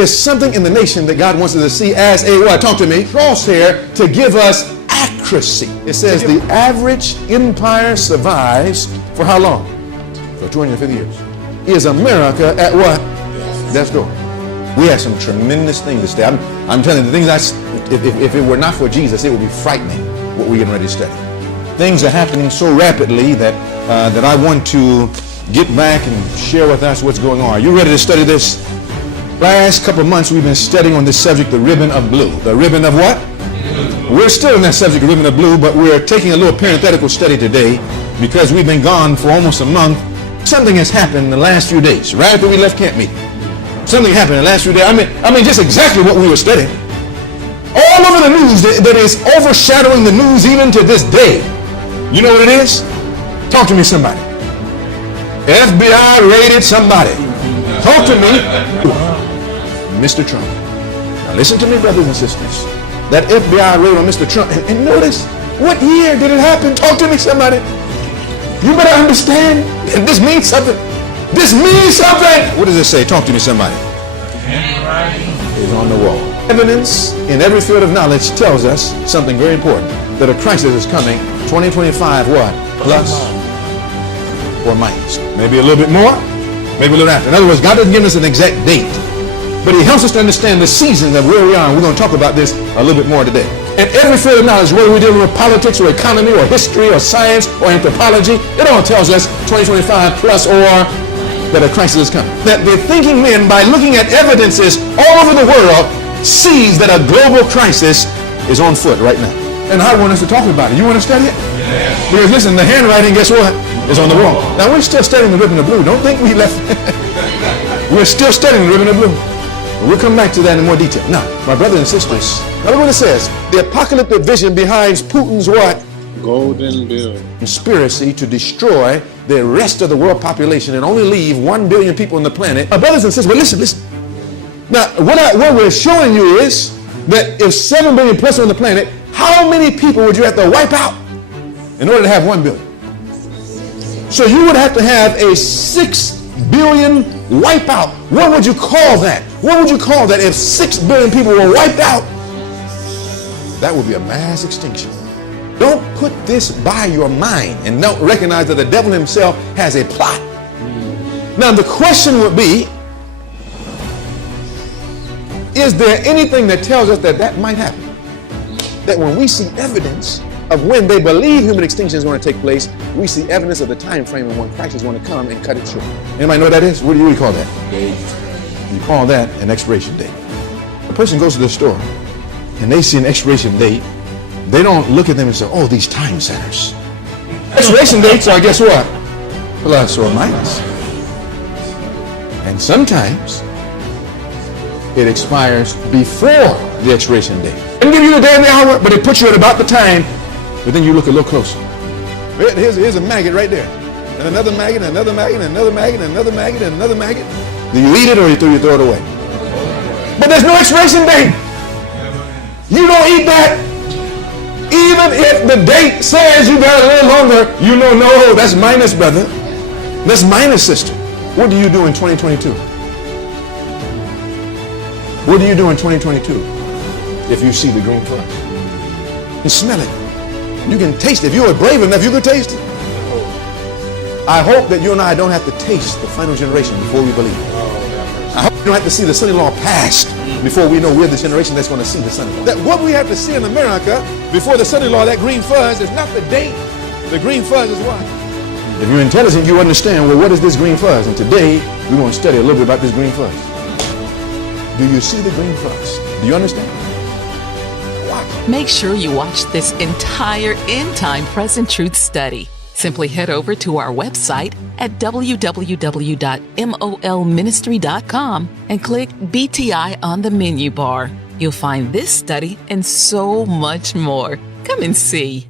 is something in the nation that God wants us to see as a what? Talk to me. Crosshair to give us accuracy. It says the average empire survives for how long? For 250 years. Is America at what? Death's door. We have some tremendous things to study. I'm telling you, the things if it were not for Jesus, it would be frightening what we're getting ready to study. Things are happening so rapidly that I want to get back and share with us what's going on. Are you ready to study this? Last couple of months we've been studying on this subject, the ribbon of blue. The ribbon of what? We're still in that subject, ribbon of blue, but we're taking a little parenthetical study today because we've been gone for almost a month. Something has happened in the last few days, right after we left camp meeting. Something happened in the last few days. I mean, just exactly what we were studying. All over the news that is overshadowing the news even to this day. You know what it is? Talk to me, somebody. FBI raided somebody. Talk to me. Mr. Trump. Now listen to me, brothers and sisters. That FBI raid on Mr. Trump. And notice, what year did it happen? Talk to me, somebody. You better understand. This means something. This means something. What does it say? Talk to me, somebody. Handwriting is on the wall. Evidence in every field of knowledge tells us something very important. That a crisis is coming. 2025 what? Plus or minus. Maybe a little bit more. Maybe a little after. In other words, God doesn't give us an exact date. But he helps us to understand the seasons of where we are. And we're going to talk about this a little bit more today. In every field of knowledge, whether we're dealing with politics or economy or history or science or anthropology, it all tells us 2025 plus or that a crisis is coming. That the thinking men, by looking at evidences all over the world, sees that a global crisis is on foot right now. And I want us to talk about it. You want to study it? Yeah. Because listen, the handwriting, guess what? Is on the wall. Now we're still studying the ribbon of blue. Don't think we left. We're still studying the ribbon of blue. We'll come back to that in more detail. Now, my brothers and sisters, now look what it says. The apocalyptic vision behind Putin's what? Golden bill. Conspiracy to destroy the rest of the world population and only leave 1 billion people on the planet. My brothers and sisters, but listen. Now, what we're showing you is that if 7 billion plus are on the planet, how many people would you have to wipe out in order to have 1 billion? So you would have to have a 6 billion wipeout. What would you call that? What would you call that if 6 billion people were wiped out? That would be a mass extinction. Don't put this by your mind and don't recognize that the devil himself has a plot. Now the question would be, is there anything that tells us that that might happen? That when we see evidence of when they believe human extinction is going to take place, we see evidence of the time frame of when Christ is going to come and cut it short. Anybody know what that is? What do you call that? Date. You call that an expiration date. A person goes to the store and they see an expiration date. They don't look at them and say, oh, these time centers. Expiration dates are, guess what? Plus or minus. And sometimes it expires before the expiration date. They don't give you the day and the hour, but they put you at about the time. But then you look a little closer. Here's a maggot right there. And another maggot, and another maggot, and another maggot, and another maggot, and another maggot. Do you eat it or you throw it away? But there's no expiration date. You don't eat that. Even if the date says you got a little longer, you know, no, that's minus, brother. That's minus, sister. What do you do in 2022? What do you do in 2022 if you see the green flag? You smell it. You can taste it. If you are brave enough, you can taste it. I hope that you and I don't have to taste the final generation before we believe it. I hope you don't have to see the son-in-law passed before we know we're the generation that's going to see the son-in-law. That what we have to see in America before the son-in-law, that green fuzz, is not the date. The green fuzz is what? If you're intelligent, you understand, well, what is this green fuzz? And today, we're going to study a little bit about this green fuzz. Do you see the green fuzz? Do you understand? Watch. Make sure you watch this entire End Time Present Truth study. Simply head over to our website at www.molministry.com and click BTI on the menu bar. You'll find this study and so much more. Come and see.